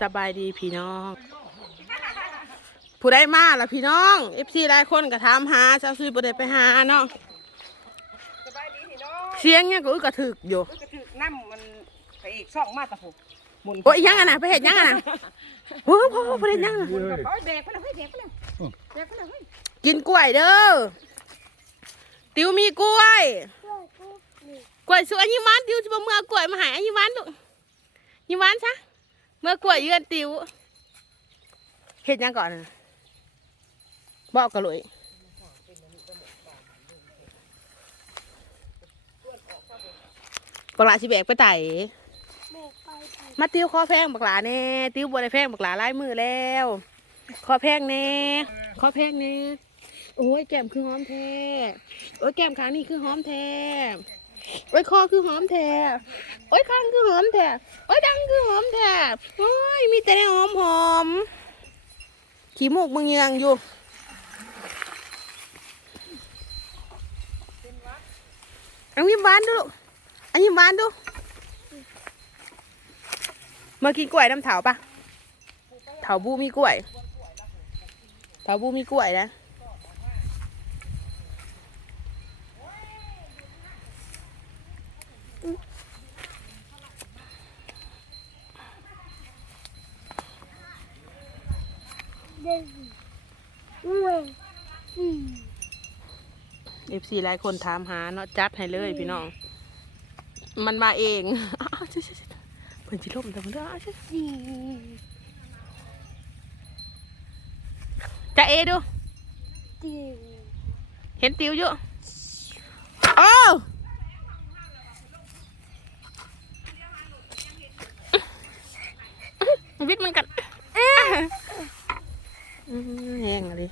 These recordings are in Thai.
สบายดีพี่น้อง ผู้ได้มาล่ะพี่น้องเอฟซีหลายคนก็ถามหาเจ้าซื้อบ่ได้ไปหาเนาะสบายดีพี่น้องเสียงเนี่ยก็อึกกระถึกอยู่กระถือน้ำมันไปอีกช่องมาตะผูหมุนโอ้ยยังอะนะไปเห็ดยังอะนะโอ้ยพ่อไปเห็ดยังอะโอ้ยแบกไปเลยเฮ้ยแบกไปเลยแบกไปเลยเฮ้ยกินกล้วยเด้อติวมีกล้วยกล้วยสวยยิ้มหวานติวจะบ่เมื่อกล้วยมาใหายยิ้มหวานลูกยิ้มหวานซะ เมื่อกล้วยยืนติวเห็ดยังก่อนน่ะบอกกันเลยปลาชิแบกไปไต่มาติวคอแพงบักหลาแน่ ติวบัวได้แพงบักหลาไล่มือแล้วคอแพงแน่คอแพงแน่โอ้ยแก้มคือหอมแท้โอ้ยแก้มขางนี่คือหอมแท้ โอ้ยคอคือหอมแท้โอ้ยคางคือหอมแท้โอ้ยดังคือหอมแท้โอ้ยมีแต่หอมหอมขี้มูกมึงยังอยู่อันนี้หวานดูอันนี้หวานดูมากินกล้วยน้ำเถาปะเถาบูมีกล้วยเถาบูมีกล้วยนะ เอฟซีหลายคนถามหาเนาะจัดให้เลยพี่น้อง มันมาเองอ้าวเช่ๆๆเพิ่นจิล่มแต่เพิ่นเด้ออ้าวเช่จะเอดู เห็นติวอยู่โอ้าววิทย์มันกันอื้อ แห้งอะไร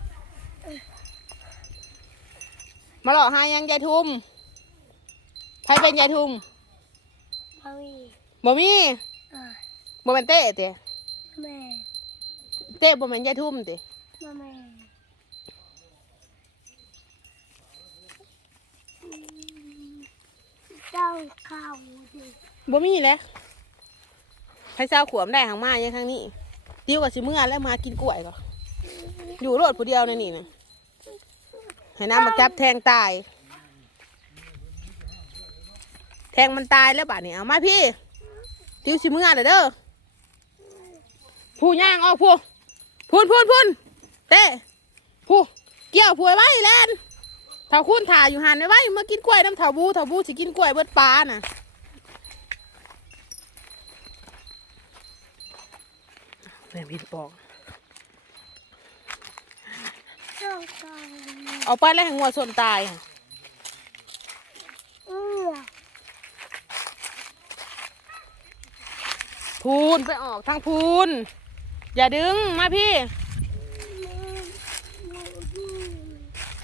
มาหลอกหายังยายทุมใครเป็นยายทุมบ่มีบ่เป็นเต้เต้เต้บ่เป็นยายทุมเต้เจ้าข้าวดิบ่มีแหล้วใครเศร้าขวมได้หางมายังข้างนี้ติวกับสิเมื่อแล้วมากินกล้วยก็อ อยู่โลดผู้เดียวในนี่นะให้น้ำมาจับแทงตาย แทงมันตายแล้วป่ะนี่เอามาพี่ ติวสิมือเด้อเด้อผู้ย่างออกผู้พูนพูนพูนเต้ผู้เกี่ยวผู้ไว้แลนเถาคุณถ่าอยู่หันไว้ไว้เมื่อกินกล้วยน้ำเถาบูเถาบูสิกินกล้วยเบิดปลาน่ะแม่พินปอก เจ้าข้าวเอาไปแล้วหงัวส่วนตายค่ะเอื้อพูนไปออกทางพูน อย่าดึงมาพี่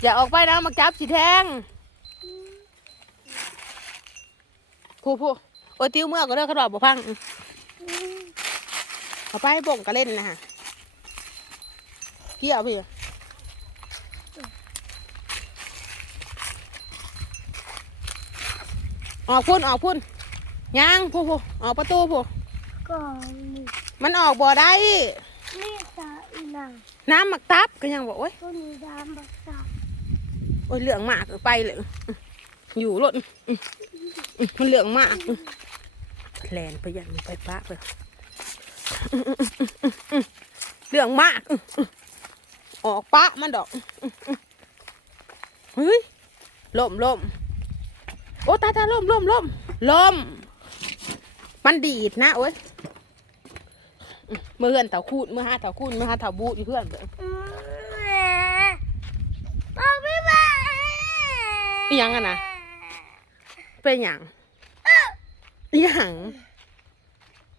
อย่าออกไปนะมาจับสีแทงผู้ผู้โอ้ยติ้วเมื่อก็เลิกขดอกบ่พังเอาไปให้บ่งก็เล่นนะฮะพี่เอาพี่ ออกพุ่นออกพุ่นย่างผู้ผู้ออกประตูผู้ก่อนนี่มันออกบ่ได้นี่ตาอีนางน้ำหมักตับก็ยังบอกโอ้ยก็มีดามบักษาโอ้ยเหลืองมากไปเลยอยู่รถมันเหลืองมากแลนไปยันไปปะไปเหลืองมากออกปะมันดอกเฮ้ยล่มล่ม โอ้ตายตายล่มล่มล่มล่มมันดีดนะโอ้ยเมื่อเฮือนเถาคูดเมื่อหาเถาคูดเมื่อหาเถาบูอยู่เพื่อนเด้ออืมแหม่ป้าไม่มาอิหยังอะนะเป็นหยังอิหยัง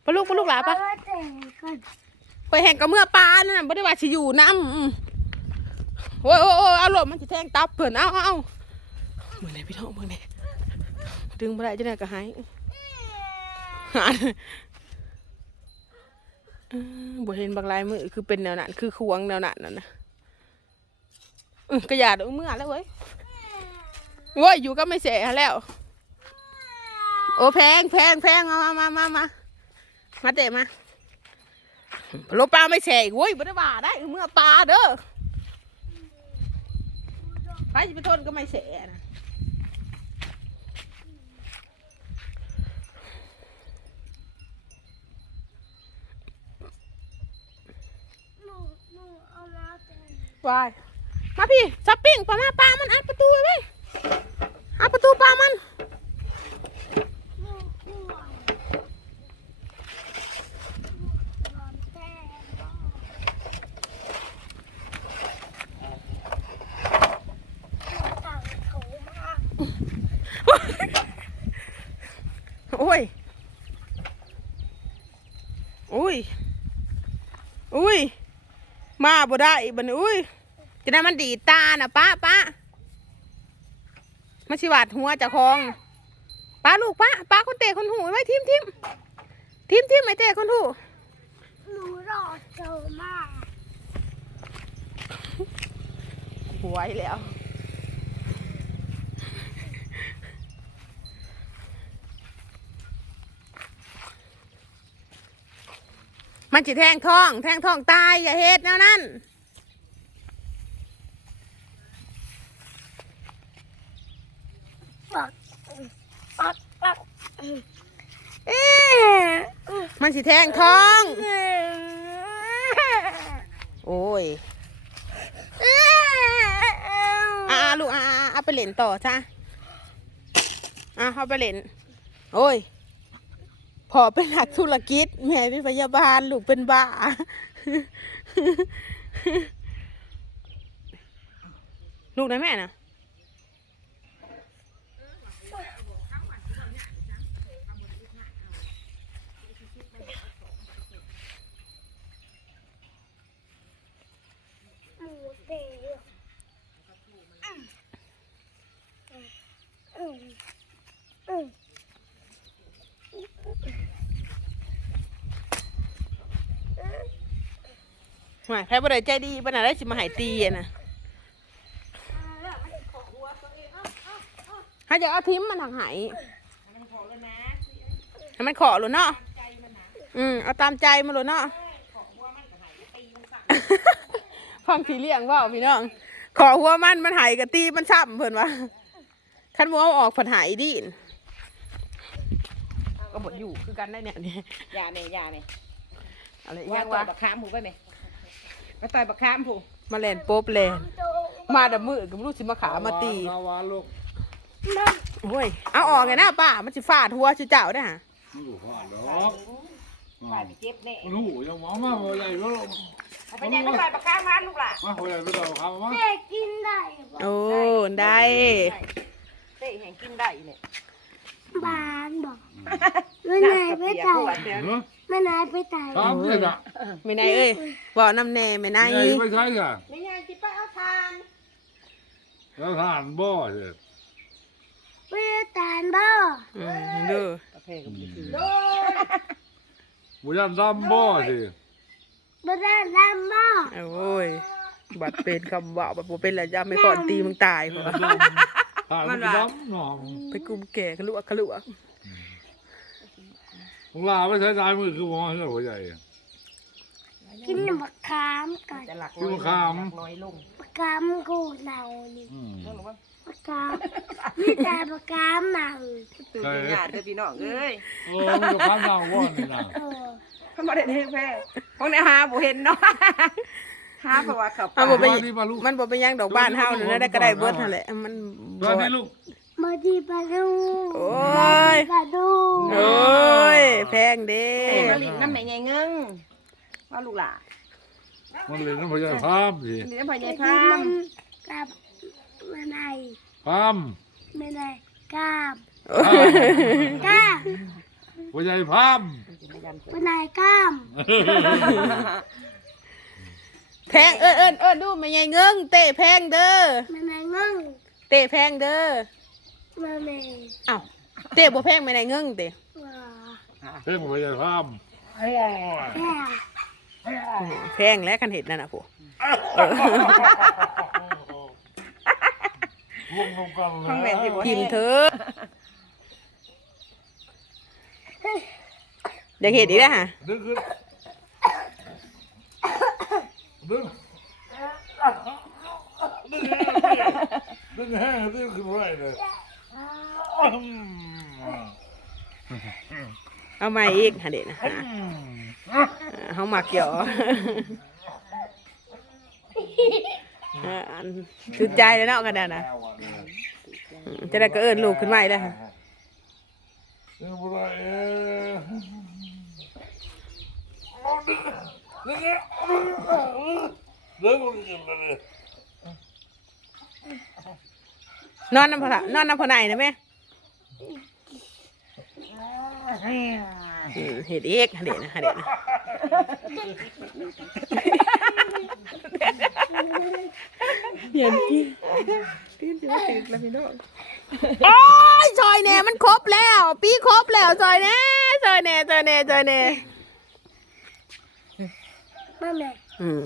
ปลาลูกปลาลูกหลาปะเอาไว้แต่ก่อนไปแห่งกับเมื่อปลานั่นนะไม่ได้ว่าสิอยู่น้ำอืมโอ้ยโอ้ยโอ้ยเอาหลบมันจะแทงตับเผื่อนเอาเอาเอาเมื่อไหนพี่น้องเมื่อไหน ดึงไปได้จะได้ก็หายหาเออบ่เห็นบางลายมือคือเป็นแนวนั้นคือควงแนวนั้นนั่นนะกระยาดเอาเมื่อแล้วเว้ยโว้ยอยู่ก็ไม่เสียแล้ว โอ้แพงแพงแพงมามามามามาเตะมาโลปลาไม่แช่อีกเว้ยบ่ได้ว่าได้เมื่อปลาเด้อไปสิไปทนก็ไม่แช่นะ หนูหนูเอามาแต่ วายมาพี่ซับปิ้งปลามาปลามันอัดประตูไว้เอัดประตูปลามันหนูกลัวร้อนแต่ต่างเขามากโอ้ยอุ้ยอุ้ย มาบ่ได้บัดนอุ้ยจะได้มันดีดตาน่ะป้าป้ามันสิหวาดหัวเจะคองป้าลูกป้าป้าคนเตะคนหูไว้ทิมทิมทิมทิมไอเตะคนหูหนูรอเจอมากหวยแล้ว มันจิแทงท้อง แทงท้องตาย อย่าเฮ็ดแนวนั้นปักปักปักมันสิแทงท้อง โอ้ยอาลูกอาเอาไปเล่นต่อจ้ะอาเอาไปเล่น โอ้ย พอเป็นหลักธุรกิจแม่เป็นพยาบาลลูกเป็นบ้าลูกนะแม่นะ หมูเต๋ออืมอืม ห มายแพ้บ่ได้ใจดีปานนั้นได้สิมาใหายตีอะนะให้จะเอาทิมมันทางไหายให้มันขอหรือเนาะอืมเอาตามใจมาหรือเนาะฟังสีเลี้ยงเว่าพี่น้อง ขอหัวมันมันใหายกะตีมันซ้ำเพิ่นว่าคันมัวเอาออกผันใหายดินก็หมดอยู่คือกันได้เนี่ยนี่ยาเนี่ยยาเนี่ยอะไรว่ายังต่อวะยบักขามผูไปไหม มาต่อยบักขามผูมาแลนโป๊บแลนมาดับมือกับลูกสิมาขามาตีนาวาลูกโอ้ยเอาออกไงนะป้ามันสิฟาดหัวชิเจ้าได้อฮะไม่รู้พลาดหรอกฝ่ายไปเจ็บแน่มันหูยังหมอมาหัวใหญ่ก็เอาไปยังไม่ต่อยบักขามมาลูกล่ะมาหัวใหญ่ไปต่อครับมาเด็กกินได้ปะโอ้ได้เตะแห่งกินได้เนี่ยบานบอกไม่นายไปไต่เนาะ ไม่นายไปไต่ตามเลยอะไม่นายเอ้ยบอกน้ำแน่ไม่นายใหญ่ไม่ใช่กันไม่ยายจิไปเอาทานแล้วทานบ่อเถอะไปตานบ่อืมเด้อกาแฟกับพี่คือบุญยันดำบ่อสิบ่ได้ลำบ่โอ้ยบัดเป็นคำว่าบัดบ่เป็นแล้วจะไม่ก่อนตีมึงตายพอดำทานมันดำหนองไปกุมแก่ขลุกขลุก ของลาไม่ใช้ได้มือคือมองให้หัวใหญ่กินมะขามก่อนจะหลักคือมะขามน้อยลงมะขามกูเน่านี่อืมน้องหนูว่ามะขามนี่แต่มะขามเน่าตื่นเป็นญาติเด้อพี่น้องเอ้ยโอ้มันจะพันดาวว่อนนี่นะเออเขาไม่ได้แพ้พวกนี้หาบ่เห็นเนาะหาเพราะว่าเขามันบ่เป็นมานี่มาลูกมันบ่เป็นหยังดอกบ้านเฮานั่นนะได้ก็ได้เบิดนั่นแหละมันบ่มานี่ลูก มาดีปลาดูโอ้ยปลาดูโอ้ยแพงเด้เอ้ยมาลิน้ำแม่ใหญ่เงิงว่าลูกหล่ะมันเลยน้ำหัวใหญ่พามสินี่น้ำพ่อใหญ่ไปพากินมมันกับแม่นายพามแม่นายกราบโอ้ยกล้าหัวใหญ่พามแม่นายกล้ามแพงเอิ้นเอิ้นเอิ้นดูไม่ใหญ่เงิงเตะแพงเด้อแม่นายมึงเตะแพงเด้อ มาแม่อ้าวเตะบ่แพงไม่ได้เงื้งเตะว่าเพิ่งไปจะทแม่แพงแล้วกันเห็ดนั่นนะผู้ำรวมรวมกันเลยกินเถอะอยากเห็ดอีกแล้วฮะดึงขึ้นดึดึงแห้งดึงแห้งดึงขึ้นไรเลย เอาใหม่อีกหาเด็ดนะฮะเขาหมักเกี่ยวเอออันจุดใจเลยเนาะกันเด้อนะอืมจะได้ก็เอิญลูกขึ้นมาอีกแล้วค่ะเรื่องอะไรเอ๊ะเรื่องอะไรกันเลยนอนน้ำพอละนอนน้ำพอไหนนะแม่ อืมเห็ดเอกหาเด็ดนะหาเด็ดนะเห็นพี่ตื่นสิว่าตื่นแล้วพี่น้องโอ้ยซอยแหน่มันครบแล้ว ปีครบแล้วซอยแหน่ซอยแหน่ซอยแหน่ซอยแหน่มาแม่อืม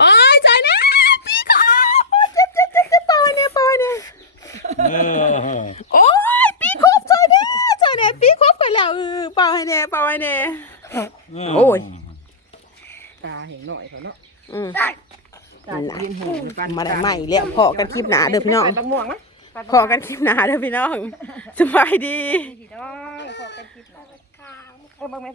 โอ้ยซอยแหน่ปีครบโอ้ยเจ็บเจ็บเจ็บเจ็บปล่อยเนี่ยปล่อยเนี่ยโอ้ยปีครบซอยแหน่ซอยแหน่ปีครบไปแล้วเออ ปล่อยแหน่ปล่อยแหน่ โอ้ย ตาเห็นหน่อยเขาเนาะอืมตาจะเวียนหัวเหมือนกันมาได้ใหม่แล้วพอกันคลิปหนาเด้อพี่น้องไปบักม่วงไหมพอกันคลิปหนาเด้อพี่น้องสบายดี พี่น้องพอกันคิดหน่อยขาวเออบักแม่